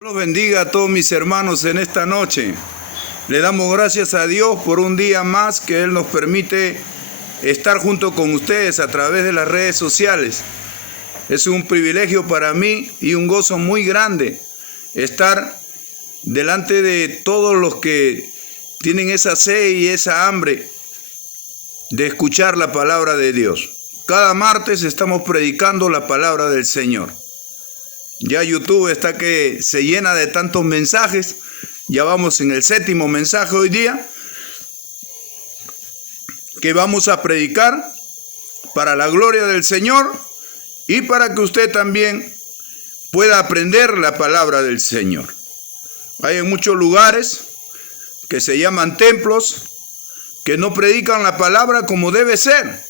Dios los bendiga a todos mis hermanos en esta noche. Le damos gracias a Dios por un día más que Él nos permite estar junto con ustedes a través de las redes sociales. Es un privilegio para mí y un gozo muy grande estar delante de todos los que tienen esa sed y esa hambre de escuchar la palabra de Dios. Cada martes estamos predicando la palabra del Señor. Ya YouTube está que se llena de tantos mensajes. Ya vamos en el 7º mensaje hoy día que vamos a predicar para la gloria del Señor y para que usted también pueda aprender la palabra del Señor. Hay en muchos lugares que se llaman templos que no predican la palabra como debe ser,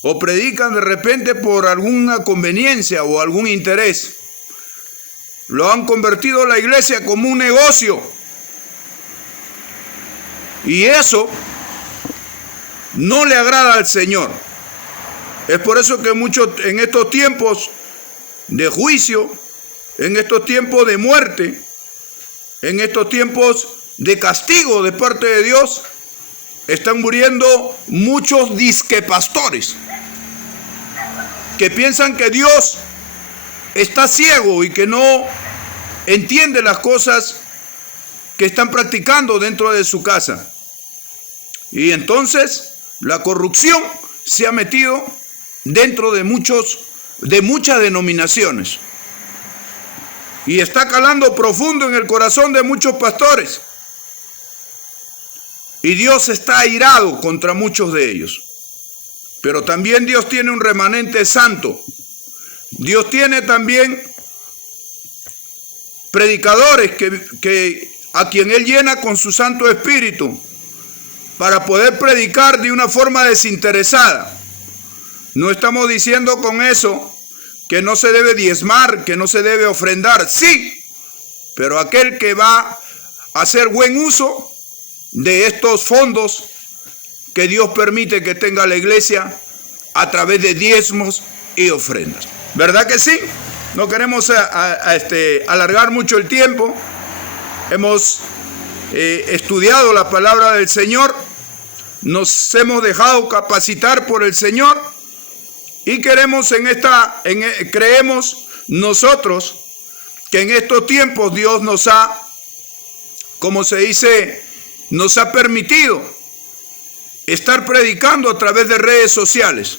o predican de repente por alguna conveniencia o algún interés. Lo han convertido la iglesia como un negocio. Y eso no le agrada al Señor. Es por eso que muchos en estos tiempos de juicio, en estos tiempos de muerte, en estos tiempos de castigo de parte de Dios, están muriendo muchos disquepastores que piensan que Dios está ciego y que no entiende las cosas que están practicando dentro de su casa. Y entonces la corrupción se ha metido dentro de muchas denominaciones. Y está calando profundo en el corazón de muchos pastores. Y Dios está airado contra muchos de ellos. Pero también Dios tiene un remanente santo. Dios tiene también predicadores a quien Él llena con su Santo Espíritu para poder predicar de una forma desinteresada. No estamos diciendo con eso que no se debe diezmar, que no se debe ofrendar. Sí, pero aquel que va a hacer buen uso de estos fondos que Dios permite que tenga la iglesia a través de diezmos y ofrendas. ¿Verdad que sí? No queremos alargar mucho el tiempo. Hemos estudiado la palabra del Señor. Nos hemos dejado capacitar por el Señor. Y creemos nosotros que en estos tiempos Dios nos ha, como se dice, nos ha permitido estar predicando a través de redes sociales,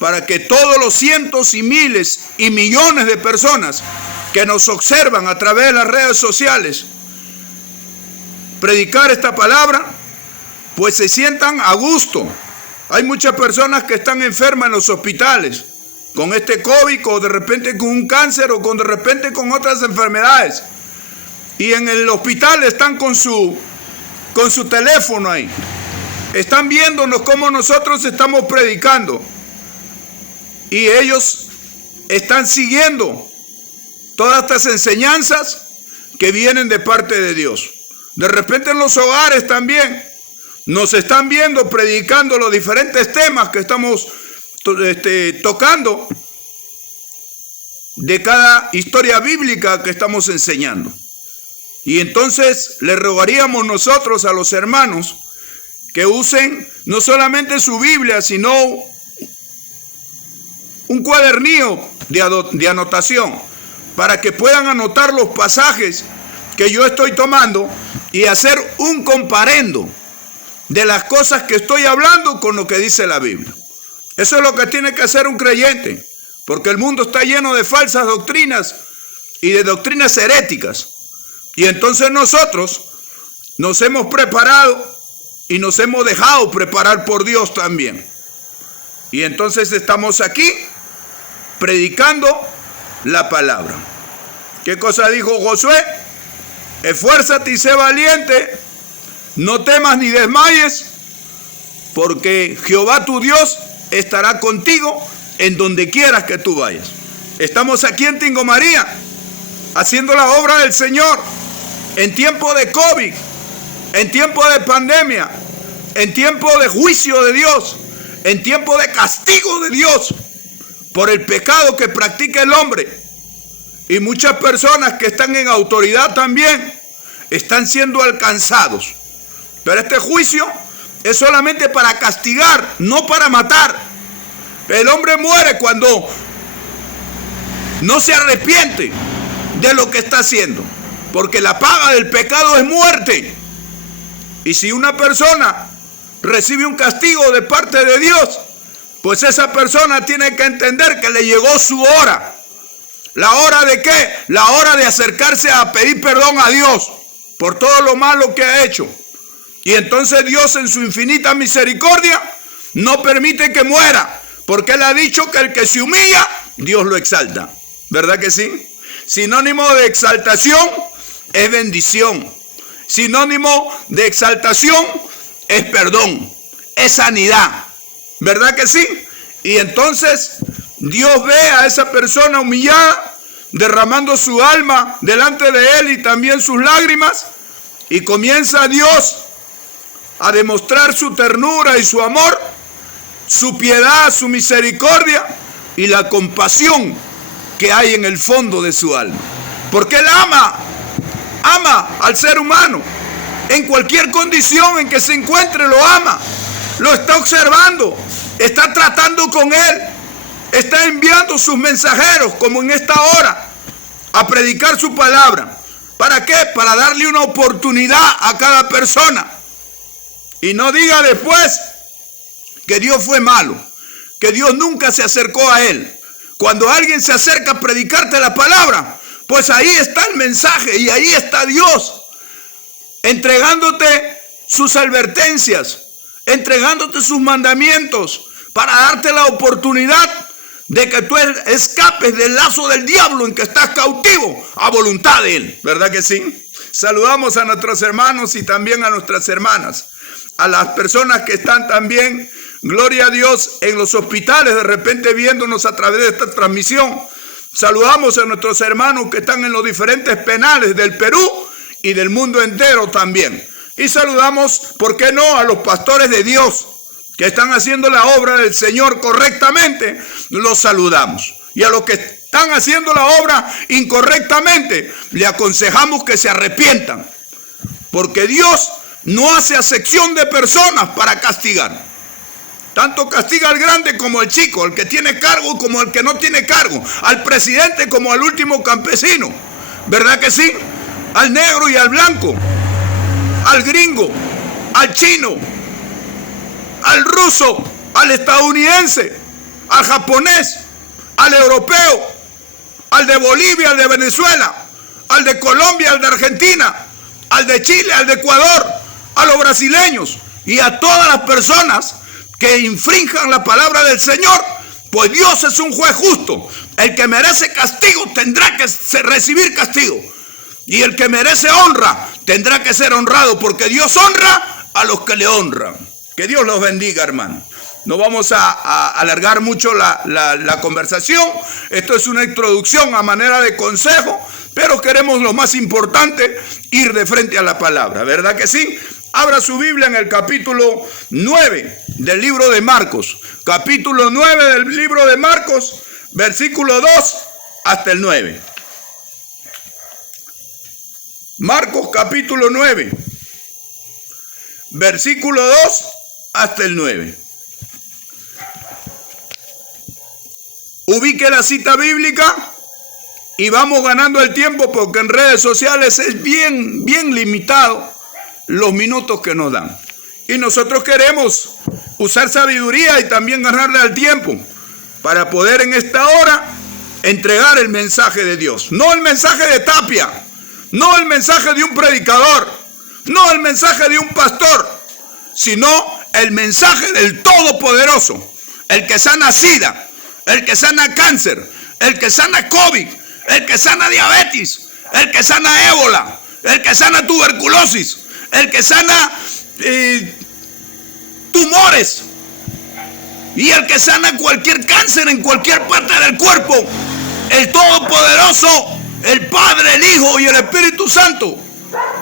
para que todos los cientos y miles y millones de personas que nos observan a través de las redes sociales predicar esta palabra, pues se sientan a gusto. Hay muchas personas que están enfermas en los hospitales con este COVID, o de repente con un cáncer, o de repente con otras enfermedades, y en el hospital están con su teléfono ahí. Están viéndonos cómo nosotros estamos predicando. Y ellos están siguiendo todas estas enseñanzas que vienen de parte de Dios. De repente en los hogares también nos están viendo predicando los diferentes temas que estamos tocando de cada historia bíblica que estamos enseñando. Y entonces le rogaríamos nosotros a los hermanos que usen no solamente su Biblia, sino un cuadernillo de anotación, para que puedan anotar los pasajes que yo estoy tomando y hacer un comparendo de las cosas que estoy hablando con lo que dice la Biblia. Eso es lo que tiene que hacer un creyente, porque el mundo está lleno de falsas doctrinas y de doctrinas heréticas. Y entonces nosotros nos hemos preparado y nos hemos dejado preparar por Dios también. Y entonces estamos aquí predicando la palabra. ¿Qué cosa dijo Josué? Esfuérzate y sé valiente, no temas ni desmayes, porque Jehová tu Dios estará contigo en donde quieras que tú vayas. Estamos aquí en Tingo María, haciendo la obra del Señor, en tiempo de COVID, en tiempo de pandemia, en tiempo de juicio de Dios, en tiempo de castigo de Dios por el pecado que practica el hombre. Y muchas personas que están en autoridad también están siendo alcanzados. Pero este juicio es solamente para castigar, no para matar. El hombre muere cuando no se arrepiente de lo que está haciendo, porque la paga del pecado es muerte. Y si una persona recibe un castigo de parte de Dios, pues esa persona tiene que entender que le llegó su hora. ¿La hora de qué? La hora de acercarse a pedir perdón a Dios por todo lo malo que ha hecho. Y entonces Dios, en su infinita misericordia, no permite que muera, porque Él ha dicho que el que se humilla, Dios lo exalta. ¿Verdad que sí? Sinónimo de exaltación es bendición. Sinónimo de exaltación es perdón, es sanidad. ¿Verdad que sí? Y entonces Dios ve a esa persona humillada, derramando su alma delante de Él y también sus lágrimas, y comienza Dios a demostrar su ternura y su amor, su piedad, su misericordia y la compasión que hay en el fondo de su alma. Porque Él ama al ser humano. En cualquier condición en que se encuentre, lo ama. Lo está observando, está tratando con Él, está enviando sus mensajeros, como en esta hora, a predicar su palabra. ¿Para qué? Para darle una oportunidad a cada persona. Y no diga después que Dios fue malo, que Dios nunca se acercó a él. Cuando alguien se acerca a predicarte la palabra, pues ahí está el mensaje y ahí está Dios, entregándote sus advertencias, entregándote sus mandamientos, para darte la oportunidad de que tú escapes del lazo del diablo en que estás cautivo a voluntad de Él. ¿Verdad que sí? Saludamos a nuestros hermanos y también a nuestras hermanas, a las personas que están también, gloria a Dios, en los hospitales, de repente viéndonos a través de esta transmisión. Saludamos a nuestros hermanos que están en los diferentes penales del Perú y del mundo entero también. Y saludamos, ¿por qué no?, a los pastores de Dios que están haciendo la obra del Señor correctamente. Los saludamos. Y a los que están haciendo la obra incorrectamente, le aconsejamos que se arrepientan. Porque Dios no hace acepción de personas para castigar. Tanto castiga al grande como al chico, al que tiene cargo como al que no tiene cargo, al presidente como al último campesino. ¿Verdad que sí? Al negro y al blanco, al gringo, al chino, al ruso, al estadounidense, al japonés, al europeo, al de Bolivia, al de Venezuela, al de Colombia, al de Argentina, al de Chile, al de Ecuador, a los brasileños y a todas las personas que infrinjan la palabra del Señor, pues Dios es un juez justo. El que merece castigo tendrá que recibir castigo, y el que merece honra tendrá que ser honrado, porque Dios honra a los que le honran. Que Dios los bendiga, hermano. No vamos a alargar mucho la conversación. Esto es una introducción a manera de consejo, pero queremos, lo más importante, ir de frente a la palabra. ¿Verdad que sí? Abra su Biblia en el capítulo 9 del libro de Marcos. Capítulo 9 del libro de Marcos, versículo 2 hasta el 9. Marcos capítulo 9, versículo 2 hasta el 9. Ubique la cita bíblica y vamos ganando el tiempo, porque en redes sociales es bien limitado los minutos que nos dan. Y nosotros queremos usar sabiduría y también ganarle al tiempo para poder en esta hora entregar el mensaje de Dios. No el mensaje de Tapia, no el mensaje de un predicador, no el mensaje de un pastor, sino el mensaje del Todopoderoso, el que sana SIDA, el que sana cáncer, el que sana COVID, el que sana diabetes, el que sana ébola, el que sana tuberculosis, el que sana tumores, y el que sana cualquier cáncer en cualquier parte del cuerpo. El Todopoderoso, el Padre, el Hijo y el Espíritu Santo,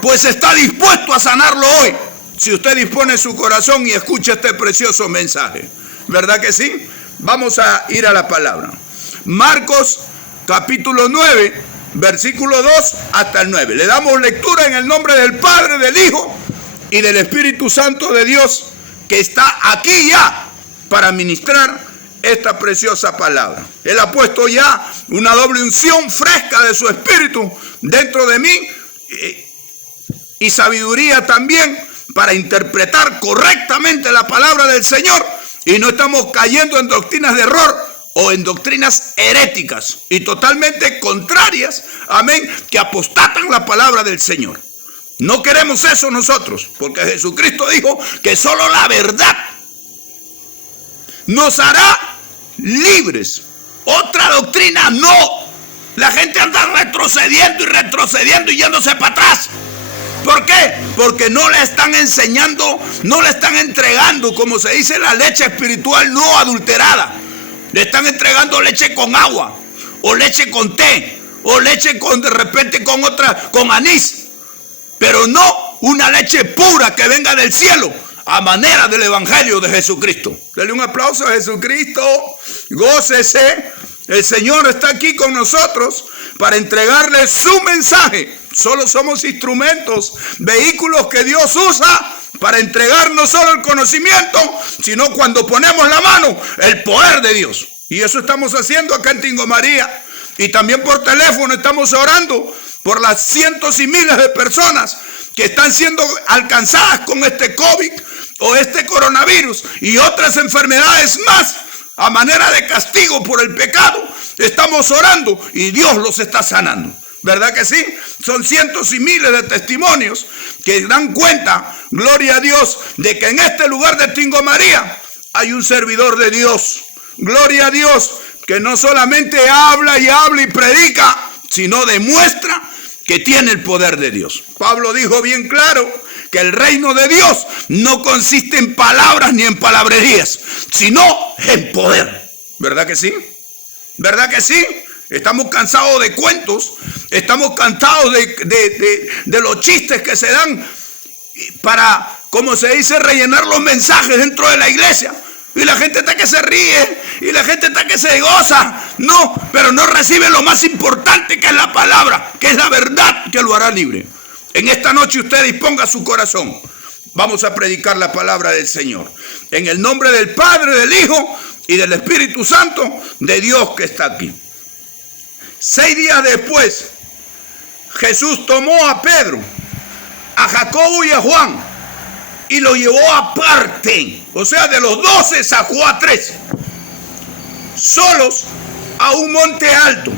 pues está dispuesto a sanarlo hoy, si usted dispone su corazón y escucha este precioso mensaje. ¿Verdad que sí? Vamos a ir a la palabra. Marcos capítulo 9, versículo 2 hasta el 9. Le damos lectura en el nombre del Padre, del Hijo y del Espíritu Santo de Dios, que está aquí ya para ministrar esta preciosa palabra. Él ha puesto ya una doble unción fresca de su Espíritu dentro de mí y sabiduría también para interpretar correctamente la palabra del Señor, y no estamos cayendo en doctrinas de error o en doctrinas heréticas y totalmente contrarias, amén, que apostatan la palabra del Señor. No queremos eso nosotros, porque Jesucristo dijo que solo la verdad nos hará libres. Otra doctrina no. La gente anda retrocediendo y yéndose para atrás. ¿Por qué? Porque no le están enseñando, no le están entregando, como se dice, la leche espiritual no adulterada. Le están entregando leche con agua, o leche con té, o leche con, de repente, con anís. Pero no una leche pura que venga del cielo, a manera del Evangelio de Jesucristo. Dale un aplauso a Jesucristo. Gócese. El Señor está aquí con nosotros para entregarle su mensaje. Solo somos instrumentos, vehículos que Dios usa para entregar no solo el conocimiento, sino cuando ponemos la mano, el poder de Dios. Y eso estamos haciendo acá en Tingo María. Y también por teléfono estamos orando por las cientos y miles de personas que están siendo alcanzadas con este COVID o este coronavirus y otras enfermedades más a manera de castigo por el pecado. Estamos orando y Dios los está sanando. ¿Verdad que sí? Son cientos y miles de testimonios que dan cuenta, gloria a Dios, de que en este lugar de Tingo María hay un servidor de Dios. Gloria a Dios, que no solamente habla y predica, sino demuestra que tiene el poder de Dios. Pablo dijo bien claro que el reino de Dios no consiste en palabras ni en palabrerías, sino en poder. ¿Verdad que sí? ¿Verdad que sí? Estamos cansados de cuentos, estamos cansados de los chistes que se dan para, como se dice, rellenar los mensajes dentro de la iglesia. Y la gente está que se ríe, y la gente está que se goza. No, pero no recibe lo más importante, que es la palabra, que es la verdad que lo hará libre. En esta noche usted disponga su corazón. Vamos a predicar la palabra del Señor. En el nombre del Padre, del Hijo y del Espíritu Santo de Dios que está aquí. 6 días después, Jesús tomó a Pedro, a Jacobo y a Juan y lo llevó aparte. O sea, de los 12 sacó a 3, solos a un monte alto,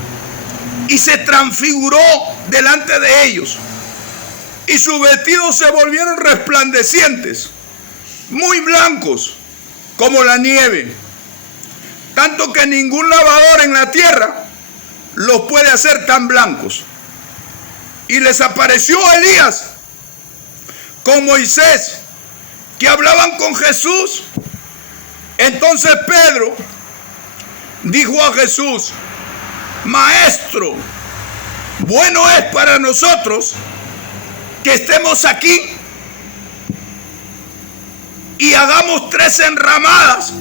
y se transfiguró delante de ellos. Y sus vestidos se volvieron resplandecientes, muy blancos como la nieve, tanto que ningún lavador en la tierra los puede hacer tan blancos. Y les apareció Elías con Moisés, que hablaban con Jesús. Entonces Pedro dijo a Jesús: Maestro, bueno es para nosotros que estemos aquí y hagamos 3 enramadas,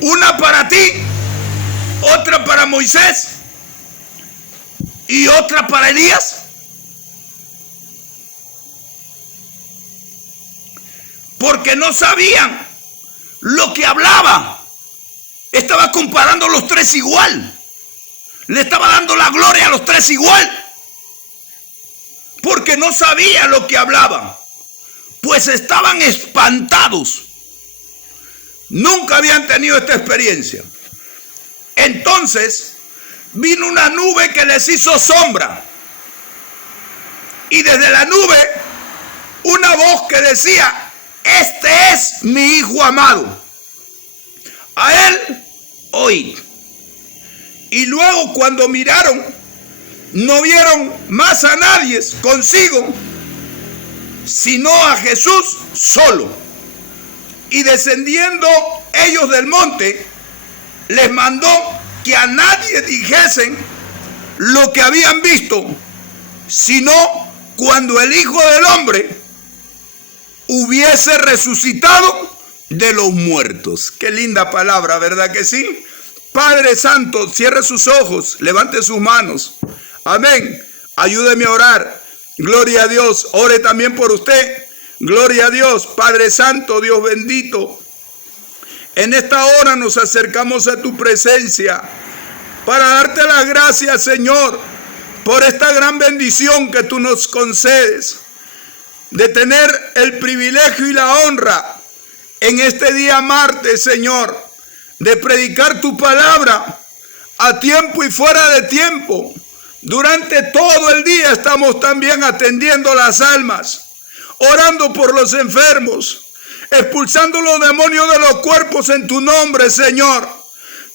una para ti, otra para Moisés y otra para Elías. Porque no sabían lo que hablaba. Estaba comparando los 3 igual. Le estaba dando la gloria a los 3 igual. Porque no sabía lo que hablaban. Pues estaban espantados. Nunca habían tenido esta experiencia. Entonces vino una nube que les hizo sombra. Y desde la nube una voz que decía: Este es mi Hijo amado, a él oíd. Y luego, cuando miraron, no vieron más a nadie consigo, sino a Jesús solo. Y descendiendo ellos del monte, les mandó que a nadie dijesen lo que habían visto, sino cuando el Hijo del Hombre hubiese resucitado de los muertos. Qué linda palabra, ¿verdad que sí? Padre Santo, cierre sus ojos, levante sus manos. Amén. Ayúdeme a orar. Gloria a Dios. Ore también por usted. Gloria a Dios. Padre Santo, Dios bendito. En esta hora nos acercamos a tu presencia para darte las gracias, Señor, por esta gran bendición que tú nos concedes, de tener el privilegio y la honra en este día martes, Señor, de predicar tu palabra a tiempo y fuera de tiempo. Durante todo el día estamos también atendiendo las almas, orando por los enfermos, expulsando los demonios de los cuerpos en tu nombre, Señor.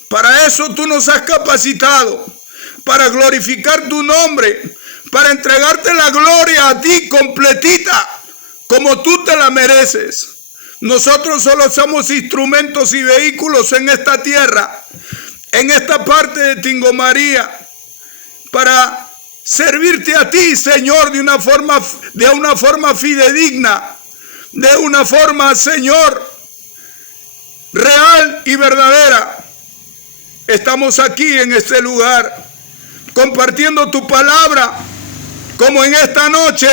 Para eso tú nos has capacitado, para glorificar tu nombre, para entregarte la gloria a ti completita, como tú te la mereces. Nosotros solo somos instrumentos y vehículos en esta tierra, en esta parte de Tingomaría, para servirte a ti, Señor, de una forma fidedigna, de una forma, Señor, real y verdadera. Estamos aquí en este lugar, compartiendo tu palabra, como en esta noche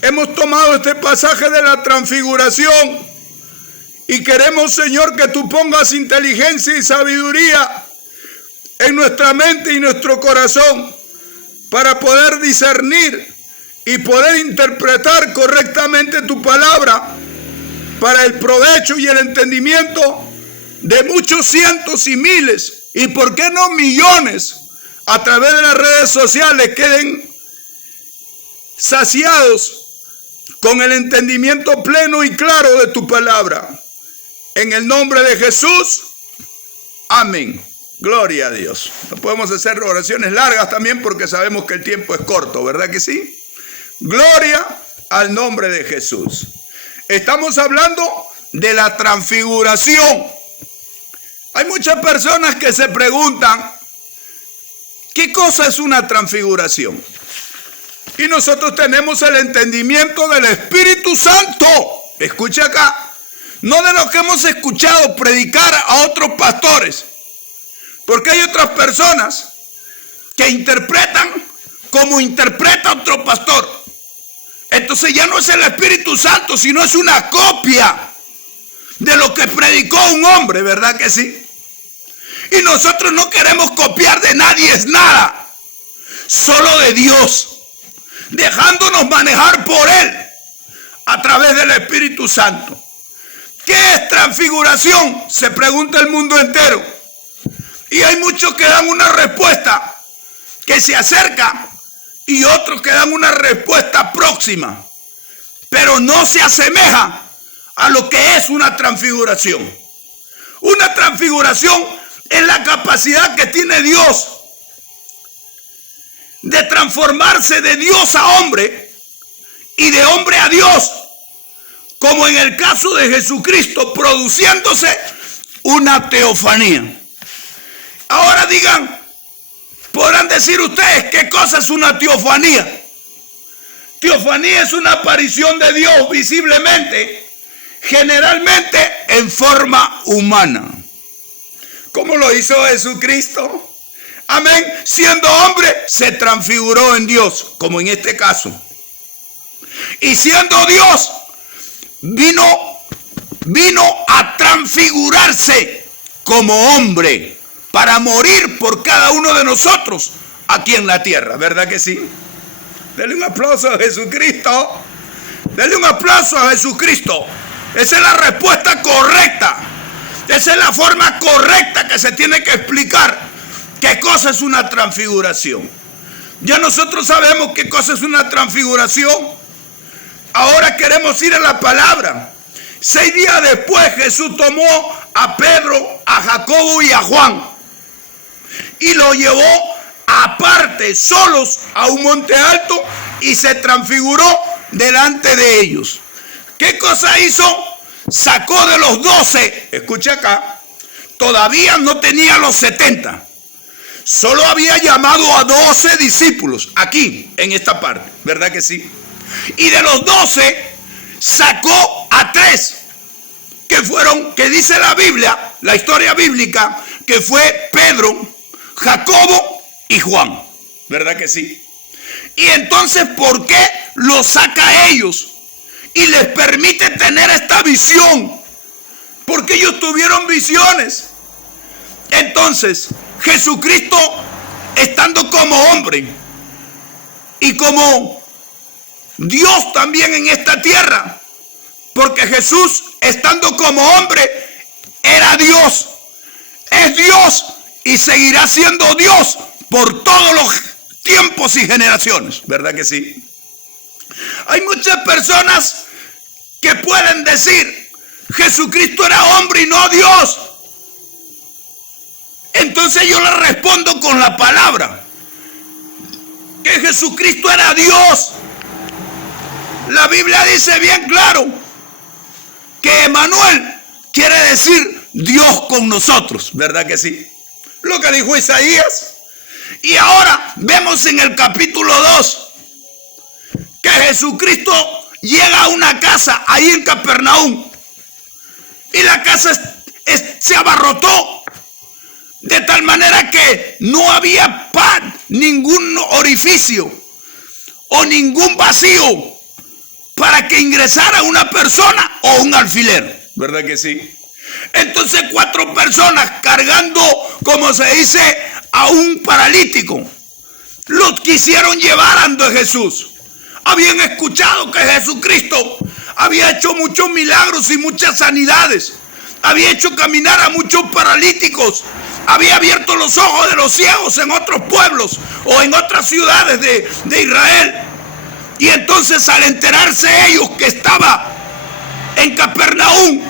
hemos tomado este pasaje de la transfiguración y queremos, Señor, que tú pongas inteligencia y sabiduría en nuestra mente y nuestro corazón para poder discernir y poder interpretar correctamente tu palabra para el provecho y el entendimiento de muchos cientos y miles, y por qué no millones, a través de las redes sociales queden saciados con el entendimiento pleno y claro de tu palabra. En el nombre de Jesús, amén. Gloria a Dios. No podemos hacer oraciones largas también porque sabemos que el tiempo es corto, ¿verdad que sí? Gloria al nombre de Jesús. Estamos hablando de la transfiguración. Hay muchas personas que se preguntan, ¿qué cosa es una transfiguración? Y nosotros tenemos el entendimiento del Espíritu Santo. Escucha acá. No de lo que hemos escuchado predicar a otros pastores. Porque hay otras personas que interpretan como interpreta otro pastor. Entonces ya no es el Espíritu Santo, sino es una copia de lo que predicó un hombre, ¿verdad que sí? Y nosotros no queremos copiar de nadie, es nada. Solo de Dios. Dejándonos manejar por Él a través del Espíritu Santo. ¿Qué es transfiguración? Se pregunta el mundo entero. Y hay muchos que dan una respuesta que se acerca y otros que dan una respuesta próxima. Pero no se asemeja a lo que es una transfiguración. Una transfiguración es la capacidad que tiene Dios de transformarse de Dios a hombre y de hombre a Dios, como en el caso de Jesucristo, produciéndose una teofanía. Ahora digan, podrán decir ustedes, ¿qué cosa es una teofanía? Teofanía es una aparición de Dios visiblemente, generalmente en forma humana. ¿Cómo lo hizo Jesucristo? Amén. Siendo hombre, se transfiguró en Dios, como en este caso. Y siendo Dios, vino a transfigurarse como hombre para morir por cada uno de nosotros aquí en la tierra. ¿Verdad que sí? Denle un aplauso a Jesucristo. Denle un aplauso a Jesucristo. Esa es la respuesta correcta. Esa es la forma correcta que se tiene que explicar qué cosa es una transfiguración. Ya nosotros sabemos qué cosa es una transfiguración. Ahora queremos ir a la palabra. 6 días después Jesús tomó a Pedro, a Jacobo y a Juan y lo llevó aparte, solos, a un monte alto y se transfiguró delante de ellos. ¿Qué cosa hizo? Sacó de los 12, escucha acá, todavía no tenía los 70. Solo había llamado a 12 discípulos, aquí, en esta parte, ¿verdad que sí? Y de los 12, sacó a 3, que dice la Biblia, la historia bíblica, que fue Pedro, Jacobo y Juan. ¿verdad que sí? Y entonces, ¿por qué los saca a ellos y les permite tener esta visión? Porque ellos tuvieron visiones. Entonces, Jesucristo, estando como hombre y como Dios también en esta tierra, porque Jesús, estando como hombre, era Dios, es Dios y seguirá siendo Dios por todos los tiempos y generaciones, ¿verdad que sí? Hay muchas personas que pueden decir, Jesucristo era hombre y no Dios. Entonces yo le respondo con la palabra, que Jesucristo era Dios. La Biblia dice bien claro que Emmanuel quiere decir Dios con nosotros, ¿verdad que sí? Lo que dijo Isaías. Y ahora vemos en el capítulo 2 que Jesucristo llega a una casa ahí en Capernaum y la casa se abarrotó de tal manera que no había ningún orificio o ningún vacío para que ingresara una persona o un alfiler, ¿verdad que sí? Entonces 4 personas cargando, como se dice, a un paralítico, los quisieron llevar ante Jesús. Habían escuchado que Jesucristo había hecho muchos milagros y muchas sanidades, había hecho caminar a muchos paralíticos, había abierto los ojos de los ciegos en otros pueblos o en otras ciudades de Israel. Y entonces, al enterarse ellos que estaba en Capernaum,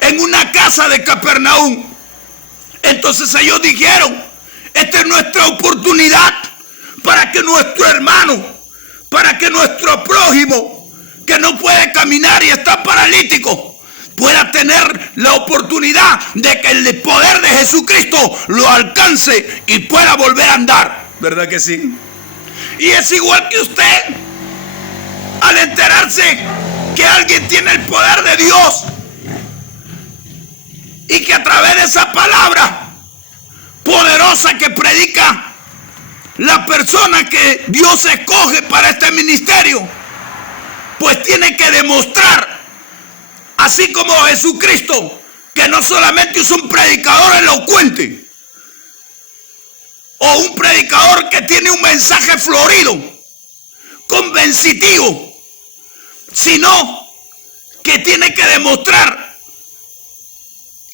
en una casa de Capernaum, entonces ellos dijeron, esta es nuestra oportunidad para que nuestro hermano, para que nuestro prójimo, que no puede caminar y está paralítico, pueda tener la oportunidad de que el poder de Jesucristo lo alcance y pueda volver a andar, ¿verdad que sí? Y es igual que usted, al enterarse que alguien tiene el poder de Dios y que a través de esa palabra poderosa que predica la persona que Dios escoge para este ministerio, pues tiene que demostrar, así como Jesucristo, que no solamente es un predicador elocuente o un predicador que tiene un mensaje florido, convencitivo, sino que tiene que demostrar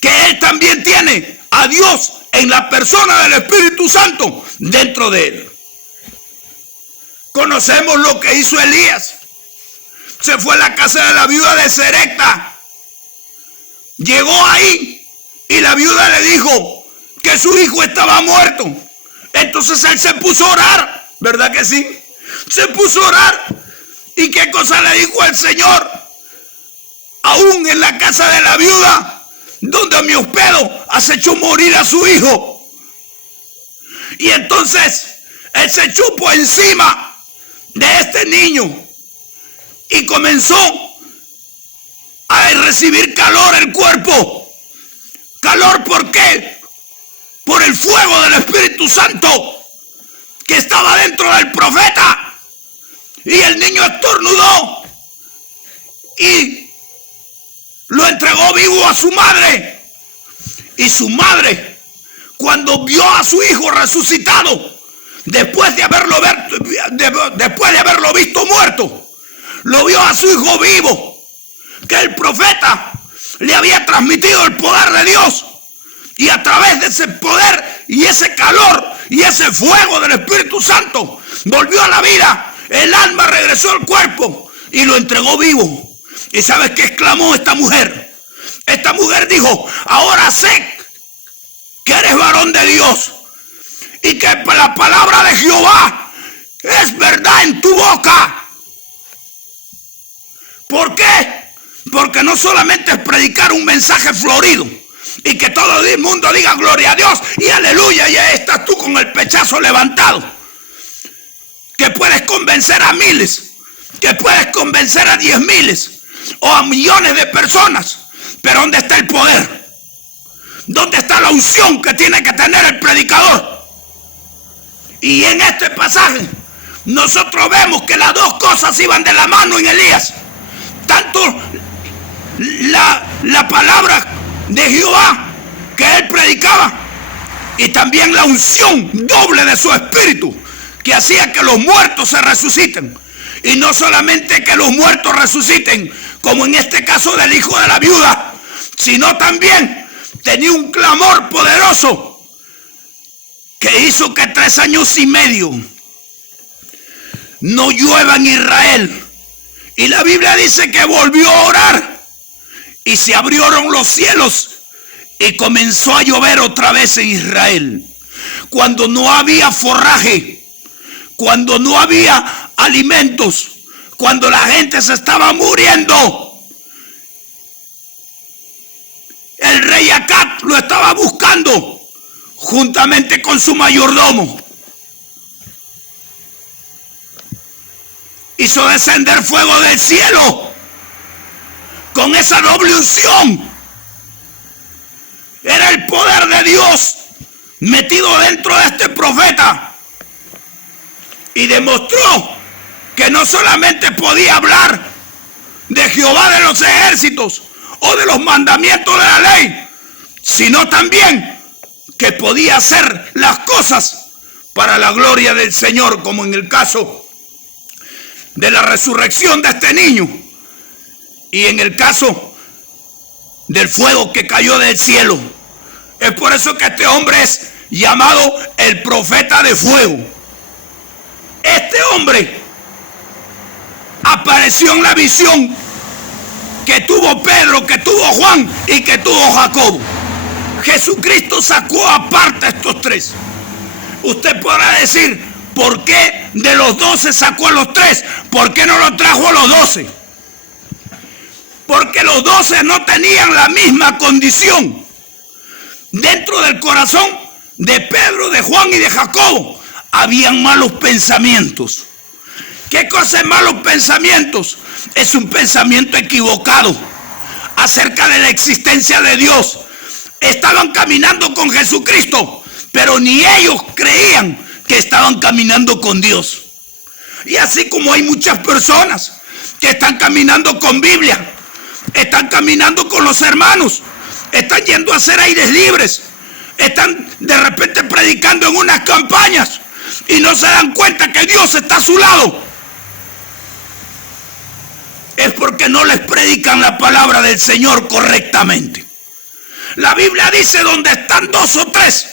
que él también tiene a Dios en la persona del Espíritu Santo dentro de él. Conocemos lo que hizo Elías. Se fue a la casa de la viuda de Serepta. Llegó ahí y la viuda le dijo que su hijo estaba muerto. Entonces él se puso a orar, ¿verdad que sí? Se puso a orar. ¿Y qué cosa le dijo el Señor? Aún en la casa de la viuda, donde me hospedo, has hecho morir a su hijo. Y entonces él se chupó encima de este niño y comenzó a recibir calor el cuerpo. ¿Calor por qué? Por el fuego del Espíritu Santo que estaba dentro del profeta. Y el niño estornudó y lo entregó vivo a su madre. Y su madre, cuando vio a su hijo resucitado, después de haberlo visto muerto, lo vio a su hijo vivo, que el profeta le había transmitido el poder de Dios. Y a través de ese poder y ese calor y ese fuego del Espíritu Santo, volvió a la vida. El alma regresó al cuerpo y lo entregó vivo. ¿Y sabes qué exclamó esta mujer? Esta mujer dijo, ahora sé que eres varón de Dios y que la palabra de Jehová es verdad en tu boca. ¿Por qué? Porque no solamente es predicar un mensaje florido y que todo el mundo diga gloria a Dios y aleluya, y ahí estás tú con el pechazo levantado, que puedes convencer a miles, que puedes convencer a 10,000 o a millones de personas. Pero ¿dónde está el poder? ¿Dónde está la unción que tiene que tener el predicador? Y en este pasaje nosotros vemos que las dos cosas iban de la mano en Elías. Tanto la palabra de Jehová que él predicaba y también la unción doble de su espíritu que hacía que los muertos se resuciten. Y no solamente que los muertos resuciten, como en este caso del hijo de la viuda, sino también tenía un clamor poderoso que hizo que 3 años y medio no llueva en Israel. Y la Biblia dice que volvió a orar y se abrieron los cielos y comenzó a llover otra vez en Israel. Cuando no había forraje, cuando no había alimentos, cuando la gente se estaba muriendo, el rey Acab lo estaba buscando juntamente con su mayordomo. Hizo descender fuego del cielo con esa doble unción. Era el poder de Dios metido dentro de este profeta. Y demostró que no solamente podía hablar de Jehová de los ejércitos o de los mandamientos de la ley, sino también que podía hacer las cosas para la gloria del Señor, como en el caso de la resurrección de este niño y en el caso del fuego que cayó del cielo. Es por eso que este hombre es llamado el profeta de fuego. Este hombre apareció en la visión que tuvo Pedro, que tuvo Juan y que tuvo Jacobo. Jesucristo sacó aparte a estos 3. Usted podrá decir, ¿por qué de los 12 sacó a los 3? ¿Por qué no los trajo a los 12? Porque los 12 no tenían la misma condición. Dentro del corazón de Pedro, de Juan y de Jacobo habían malos pensamientos. ¿Qué cosa es malos pensamientos? Es un pensamiento equivocado acerca de la existencia de Dios. Estaban caminando con Jesucristo, pero ni ellos creían que estaban caminando con Dios. Y así como hay muchas personas que están caminando con Biblia, están caminando con los hermanos, están yendo a hacer aires libres, están de repente predicando en unas campañas y no se dan cuenta que Dios está a su lado. Es porque no les predican la palabra del Señor correctamente. La Biblia dice, donde están 2 o 3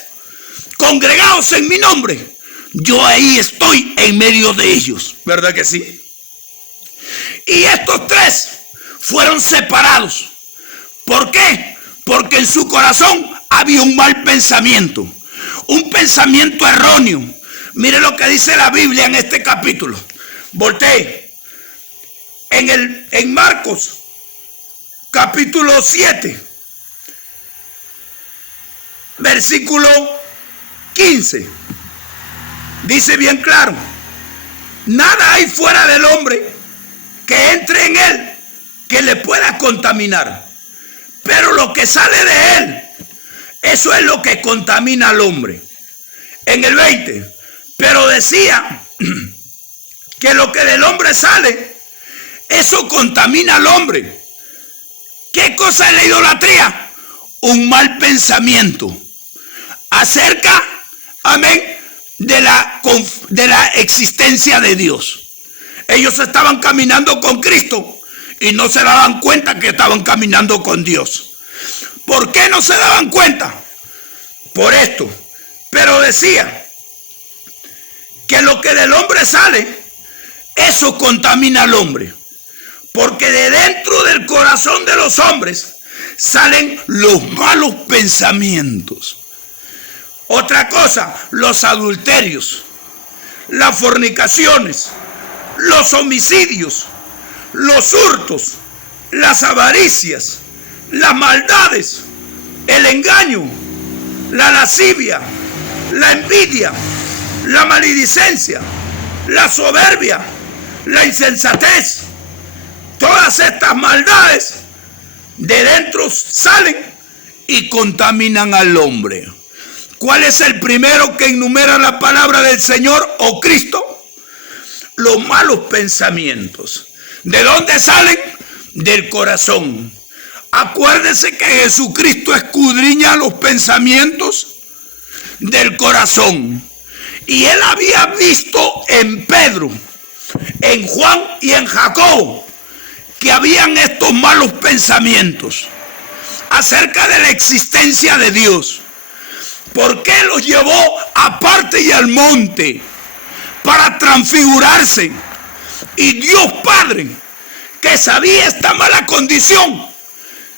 congregados en mi nombre, yo ahí estoy en medio de ellos. ¿Verdad que sí? Y estos 3 fueron separados. ¿Por qué? Porque en su corazón había un mal pensamiento, un pensamiento erróneo. Mire lo que dice la Biblia en este capítulo. Voltee. En Marcos, capítulo 7, versículo 15. Dice bien claro: nada hay fuera del hombre que entre en él que le pueda contaminar, pero lo que sale de él, eso es lo que contamina al hombre. En el 20, pero decía que lo que del hombre sale, eso contamina al hombre. ¿Qué cosa es la idolatría? Un mal pensamiento acerca, amén, de la existencia de Dios. Ellos estaban caminando con Cristo y no se daban cuenta que estaban caminando con Dios. ¿Por qué no se daban cuenta? Por esto. Pero decía que lo que del hombre sale, eso contamina al hombre. Porque de dentro del corazón de los hombres salen los malos pensamientos. Otra cosa, los adulterios, las fornicaciones, los homicidios, los hurtos, las avaricias, las maldades, el engaño, la lascivia, la envidia, la maledicencia, la soberbia, la insensatez. Todas estas maldades de dentro salen y contaminan al hombre. ¿Cuál es el primero que enumera la palabra del Señor o Cristo? Los malos pensamientos. ¿De dónde salen? Del corazón. Acuérdese que Jesucristo escudriña los pensamientos del corazón. Y él había visto en Pedro, en Juan y en Jacobo que habían estos malos pensamientos acerca de la existencia de Dios. ¿Por qué los llevó aparte y al monte? Para transfigurarse. Y Dios Padre, que sabía esta mala condición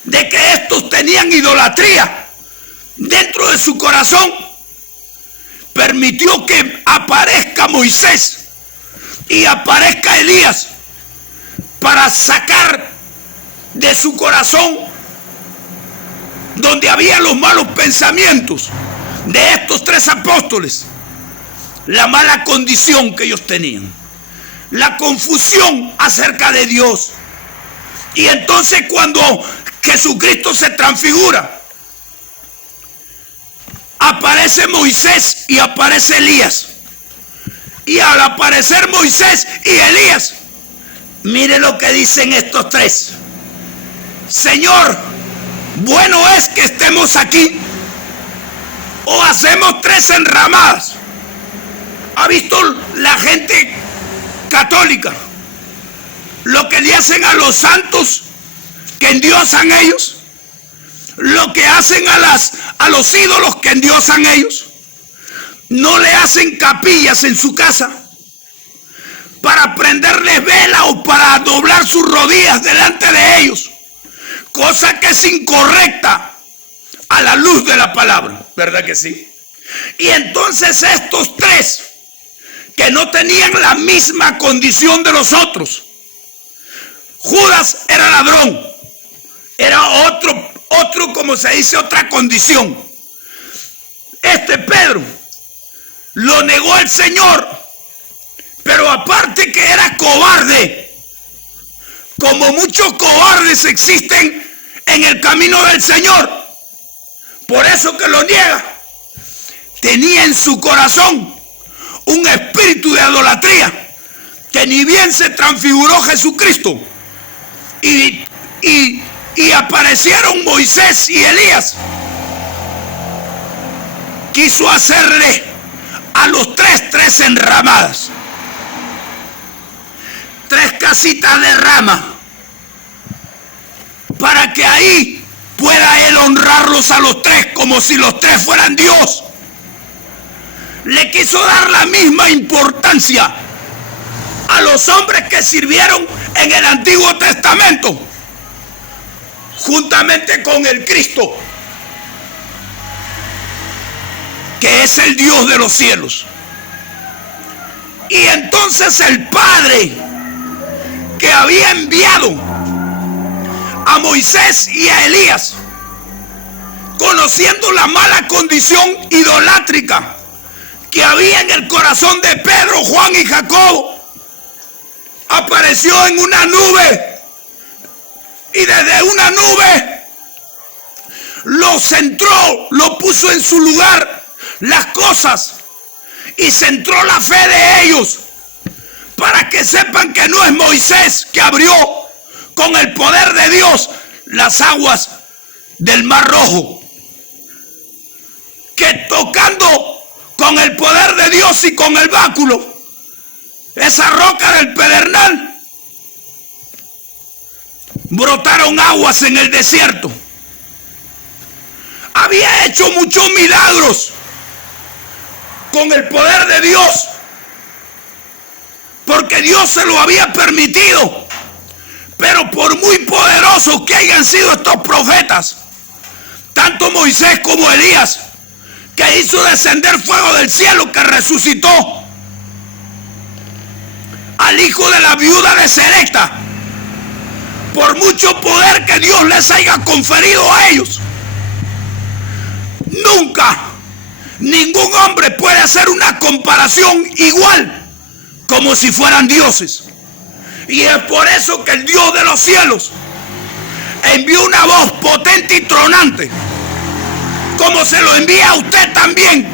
de que estos tenían idolatría dentro de su corazón, permitió que aparezca Moisés y aparezca Elías para sacar de su corazón, donde había los malos pensamientos de estos tres apóstoles, la mala condición que ellos tenían, la confusión acerca de Dios. Y entonces cuando Jesucristo se transfigura, aparece Moisés y aparece Elías. Y al aparecer Moisés y Elías, mire lo que dicen estos tres: Señor, bueno es que estemos aquí, o hacemos tres enramadas. ¿Ha visto la gente católica lo que le hacen a los santos que endiosan ellos? Lo que hacen a los ídolos que endiosan ellos. No le hacen capillas en su casa para prenderles vela o para doblar sus rodillas delante de ellos, cosa que es incorrecta a la luz de la palabra, ¿verdad que sí? Y entonces estos tres, que no tenían la misma condición de los otros, Judas era ladrón, era otro, como se dice, otra condición. Pedro lo negó el Señor, pero aparte que era cobarde, como muchos cobardes existen en el camino del Señor, por eso que lo niega. Tenía en su corazón un espíritu de idolatría, que ni bien se transfiguró Jesucristo y aparecieron Moisés y Elías, quiso hacerle a los tres enramadas, tres casitas de rama, para que ahí pueda él honrarlos a los tres como si los tres fueran Dios. Le quiso dar la misma importancia a los hombres que sirvieron en el Antiguo Testamento, juntamente con el Cristo, que es el Dios de los cielos. Y entonces el Padre, que había enviado a Moisés y a Elías, conociendo la mala condición idolátrica que había en el corazón de Pedro, Juan y Jacobo, apareció en una nube, y desde una nube lo centró, lo puso en su lugar las cosas, y centró la fe de ellos, para que sepan que no es Moisés que abrió con el poder de Dios las aguas del Mar Rojo, que tocando con el poder de Dios y con el báculo, esa roca del Pedernal, brotaron aguas en el desierto. Había hecho muchos milagros con el poder de Dios, porque Dios se lo había permitido. Pero por muy poderosos que hayan sido estos profetas, tanto Moisés como Elías, que hizo descender fuego del cielo, que resucitó al hijo de la viuda de Serepta, por mucho poder que Dios les haya conferido a ellos, nunca ningún hombre puede hacer una comparación igual como si fueran dioses. Y es por eso que el Dios de los cielos envió una voz potente y tronante como se lo envía a usted también,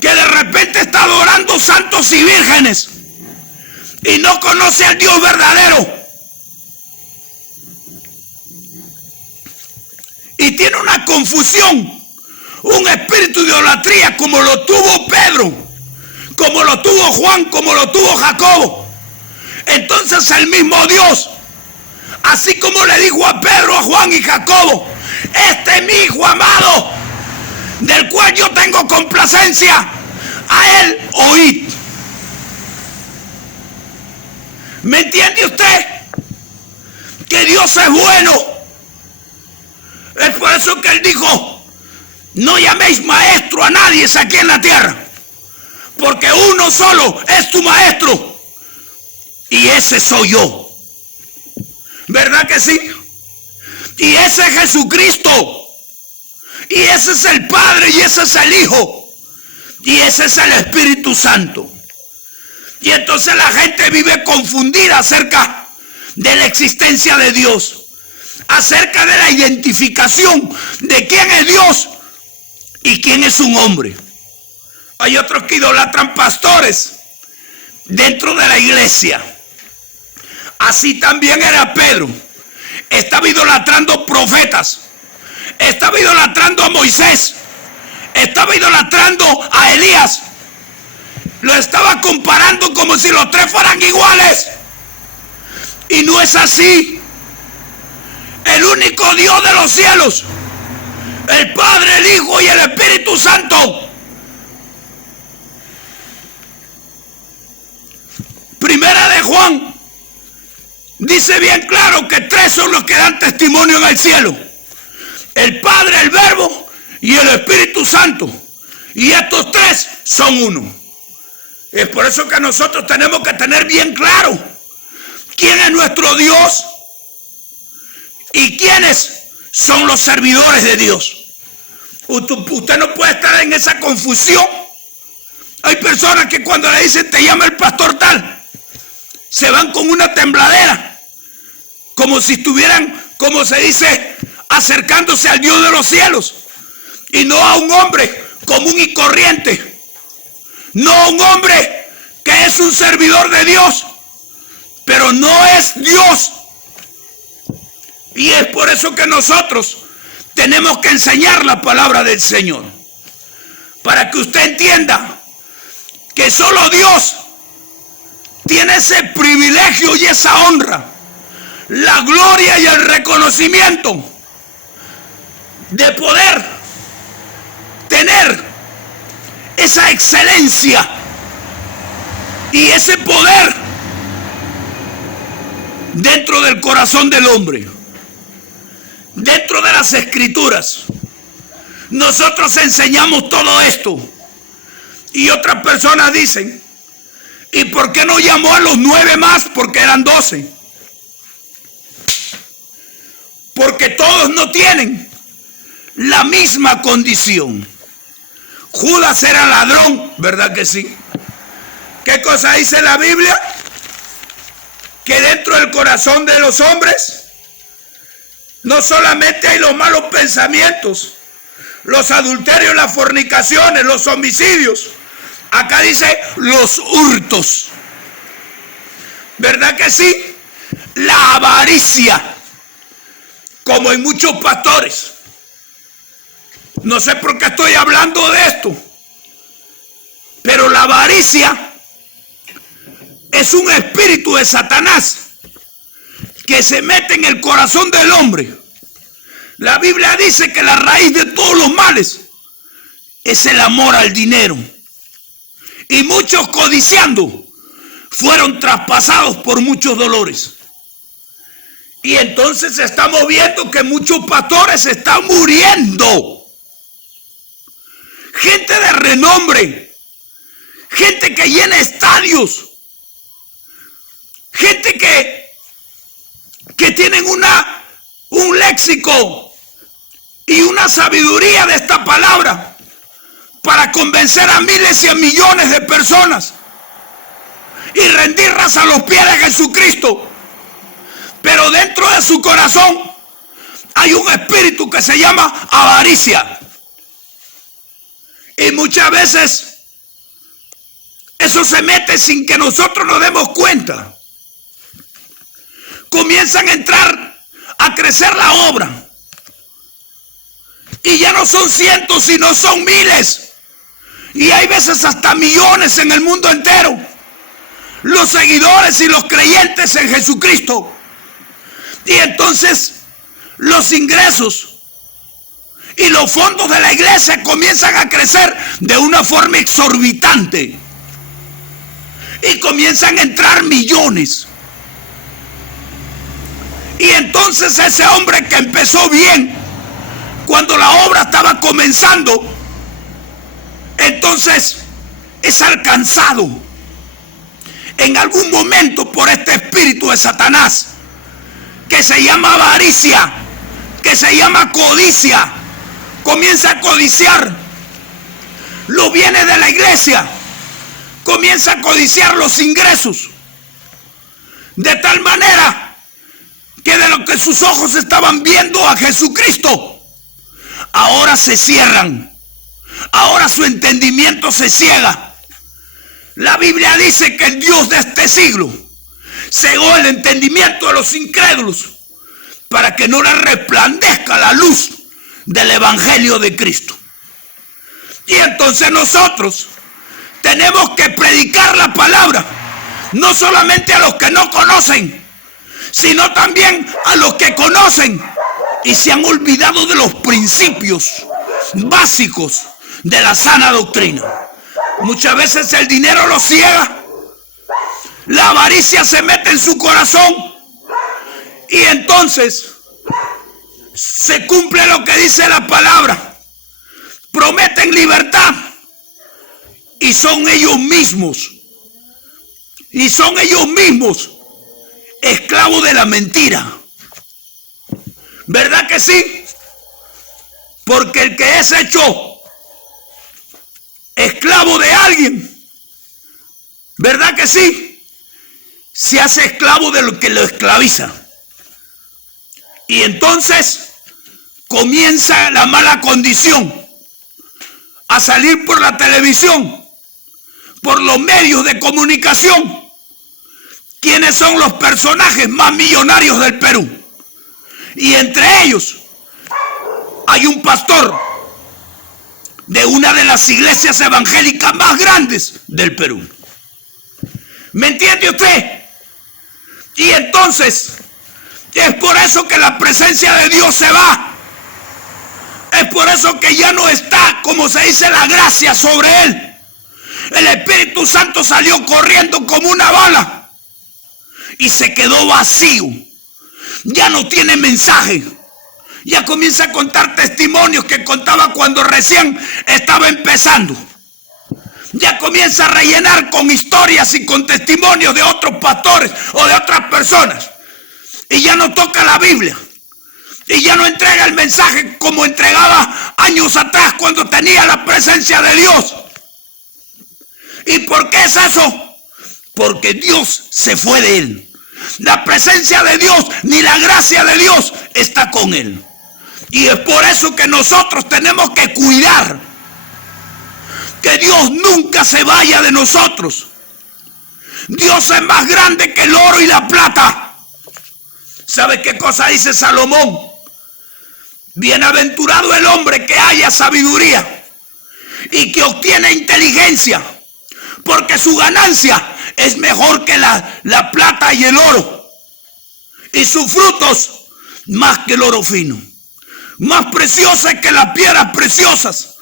que de repente está adorando santos y vírgenes y no conoce al Dios verdadero. Y tiene una confusión, un espíritu de idolatría como lo tuvo Pedro, como lo tuvo Juan, como lo tuvo Jacobo. Entonces el mismo Dios, así como le dijo a Pedro, a Juan y Jacobo, este es mi hijo amado, del cual yo tengo complacencia, a él oíd. ¿Me entiende usted? Que Dios es bueno. Es por eso que él dijo, no llaméis maestro a nadie aquí en la tierra, porque uno solo es tu maestro, y ese soy yo. ¿Verdad que sí? Y ese es Jesucristo, y ese es el Padre, y ese es el Hijo, y ese es el Espíritu Santo. Y entonces la gente vive confundida acerca de la existencia de Dios, acerca de la identificación de quién es Dios y quién es un hombre. Hay otros que idolatran pastores dentro de la iglesia. Así también era Pedro. Estaba idolatrando profetas, estaba idolatrando a Moisés, estaba idolatrando a Elías. Lo estaba comparando como si los tres fueran iguales, y no es así. El único Dios de los cielos, el Padre, el Hijo y el Espíritu Santo. Primera de Juan dice bien claro que tres son los que dan testimonio en el cielo: el Padre, el Verbo y el Espíritu Santo. Y estos tres son uno. Es por eso que nosotros tenemos que tener bien claro quién es nuestro Dios y quiénes son los servidores de Dios. Usted no puede estar en esa confusión. Hay personas que cuando le dicen te llama el pastor tal, se van con una tembladera, como si estuvieran, como se dice, acercándose al Dios de los cielos, y no a un hombre común y corriente, no a un hombre que es un servidor de Dios, pero no es Dios. Y es por eso que nosotros tenemos que enseñar la palabra del Señor, para que usted entienda que solo Dios tiene ese privilegio y esa honra, la gloria y el reconocimiento de poder tener esa excelencia y ese poder dentro del corazón del hombre. Dentro de las Escrituras nosotros enseñamos todo esto, y otras personas dicen, ¿y por qué no llamó a los 9 más? Porque eran 12. Porque todos no tienen la misma condición. Judas era ladrón, ¿verdad que sí? ¿Qué cosa dice la Biblia? Que dentro del corazón de los hombres no solamente hay los malos pensamientos, los adulterios, las fornicaciones, los homicidios. Acá dice los hurtos. ¿Verdad que sí? La avaricia, como hay muchos pastores. No sé por qué estoy hablando de esto, pero la avaricia es un espíritu de Satanás que se mete en el corazón del hombre. La Biblia dice que la raíz de todos los males es el amor al dinero. Y muchos, codiciando, fueron traspasados por muchos dolores. Y entonces estamos viendo que muchos pastores están muriendo. Gente de renombre, gente que llena estadios, gente que tienen un léxico y una sabiduría de esta palabra para convencer a miles y a millones de personas y rendirlas a los pies de Jesucristo. Pero dentro de su corazón hay un espíritu que se llama avaricia. Y muchas veces eso se mete sin que nosotros nos demos cuenta. Comienzan a entrar, a crecer la obra. Y ya no son cientos, sino son miles. Y hay veces hasta millones en el mundo entero. Los seguidores y los creyentes en Jesucristo. Y entonces los ingresos y los fondos de la iglesia comienzan a crecer de una forma exorbitante. Y comienzan a entrar millones. Y entonces ese hombre que empezó bien, cuando la obra estaba comenzando, entonces es alcanzado en algún momento por este espíritu de Satanás, que se llama avaricia, que se llama codicia. Comienza a codiciar los bienes de la iglesia, comienza a codiciar los ingresos, de tal manera que de lo que sus ojos estaban viendo a Jesucristo, ahora se cierran, ahora su entendimiento se ciega. La Biblia dice que el Dios de este siglo cegó el entendimiento de los incrédulos para que no les resplandezca la luz del Evangelio de Cristo. Y entonces nosotros tenemos que predicar la palabra, no solamente a los que no conocen, sino también a los que conocen y se han olvidado de los principios básicos de la sana doctrina. Muchas veces el dinero los ciega, la avaricia se mete en su corazón y entonces se cumple lo que dice la palabra. Prometen libertad y son ellos mismos esclavos de la mentira. ¿Verdad que sí? Porque el que es hecho esclavo de alguien, ¿verdad que sí? Se hace esclavo de lo que lo esclaviza. Y entonces comienza la mala condición a salir por la televisión, por los medios de comunicación. ¿Quiénes son los personajes más millonarios del Perú? Y entre ellos hay un pastor de una de las iglesias evangélicas más grandes del Perú. ¿Me entiende usted? Y entonces es por eso que la presencia de Dios se va. Es por eso que ya no está, como se dice, la gracia sobre él. El Espíritu Santo salió corriendo como una bala y se quedó vacío. Ya no tiene mensaje. Ya comienza a contar testimonios que contaba cuando recién estaba empezando. Ya comienza a rellenar con historias y con testimonios de otros pastores o de otras personas. Y ya no toca la Biblia. Y ya no entrega el mensaje como entregaba años atrás cuando tenía la presencia de Dios. ¿Y por qué es eso? Porque Dios se fue de él. La presencia de Dios ni la gracia de Dios está con él. Y es por eso que nosotros tenemos que cuidar que Dios nunca se vaya de nosotros. Dios es más grande que el oro y la plata. ¿Sabe qué cosa dice Salomón? Bienaventurado el hombre que haya sabiduría y que obtiene inteligencia, porque su ganancia es mejor que la plata y el oro, y sus frutos más que el oro fino. Más preciosa que las piedras preciosas,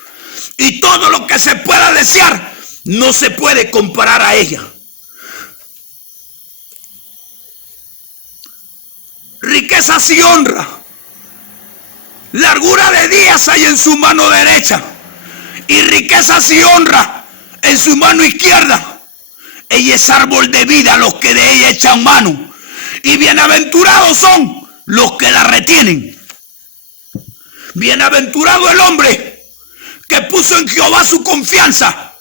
y todo lo que se pueda desear no se puede comparar a ella. Riquezas y honra, largura de días hay en su mano derecha, y riquezas y honra en su mano izquierda. Ella es árbol de vida a los que de ella echan mano, y bienaventurados son los que la retienen. Bienaventurado el hombre que puso en Jehová su confianza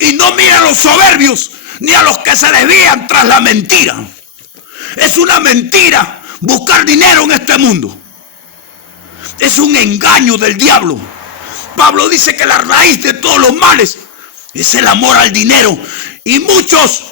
y no mira a los soberbios ni a los que se desvían tras la mentira. Es una mentira buscar dinero en este mundo. es un engaño del diablo. Pablo dice que la raíz de todos los males es el amor al dinero. Y muchos